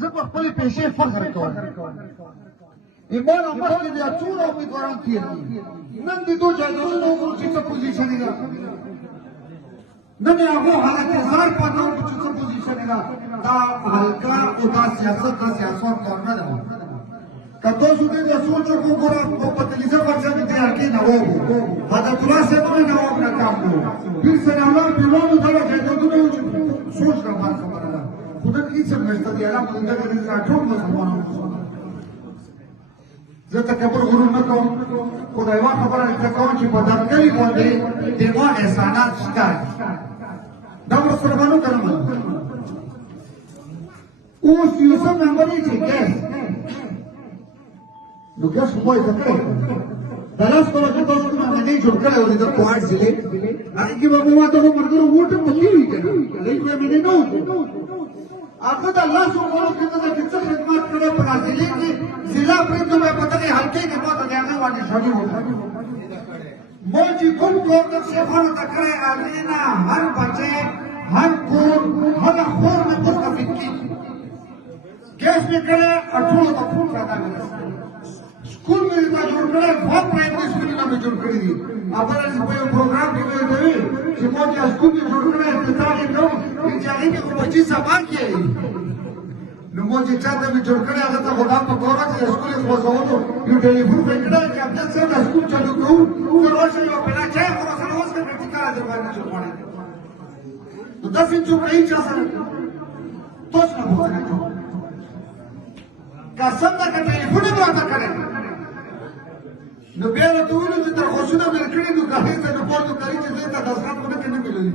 زه په خپلې پیشې فخر کوم. ایمان او مخکې د ټول امیدواران تېر دي. نن د دو جایدادونو وګورو چې څه پوزیشن یې ده. نن یې هغو حالت اظهار پاته وکړو چې څه پوزیشن یې ده. دا حلقه او دا سیاست دا سیاست کار نه ده. که تاسو دې ته سوچ وکړو ګوره په تلویزیون ورځ کې د حلقې نواب و. حضرت الله صاحب هم نواب ناکام کړو. پیر سلیمان پیروانو دغه جایدادونه وو چې سوچ روان خبره ده. خو دلته هېڅ هم نشته د اعلان په دغه ورځ راټول مسلمانان زه تکبر غرور نه کوم خو د یوه خبره زده کوم چې په دغه کلي باندې د ما احسانات شته دا به ورسره منو که نه منو اوس یو څه ممبر یې چې ګیس نو ګیس خو ما یې زده کړی د لاس کله چې تاسو کومه مېنې جوړ کړی و د کوهاټ ضلع هغې کې به مو ما دغو ملګرو ووټ هم پکې وي که نه هغې کې به مېنې نه وو هغه د الله سبحانه وتعالی چې څه خدمت کړی په ضلع کې ضلع پرېږدو به په دغې حلقې کې ما ته د هغې باندې شامل وکړو ما چې کوم کار د شیخانو ته کړی هغې نه هر بچی هر کور هغه خور مې مستفید کېږي ګیس مې کړی ټولو ته فون پیدا کړی سکول مې تا جوړ کړی دوه پرایمري سکولونه مې جوړ کړي دي اول په یو پروګرام کې ویل کوي چې ما چې سکول مې جوړ کړی افتتاح یې کوم چې هغې کې خو بچي سبا کېږي نو ما چې چا ته مې جوړ کړی هغه ته خو دا په کوره چې د سکول یې خلاصولو یو ټلیفون پرې کړی چې افضل صاحب دا سکول چالو کوو زه راشه یوه پیلا چای خو راسره وڅښه پرکټیکل در باندې جوړ کړی نو داسې څوک کوي چا سره تاسو نه پوښتنه کوم قسم ده که ټلیفون یې راته کړی نو بیا راته وویلو چې درخواستونه مې کړي نو که هېڅ نه پوه نو کړي چې زه یې ته دستخط ونه کړې نه مې لري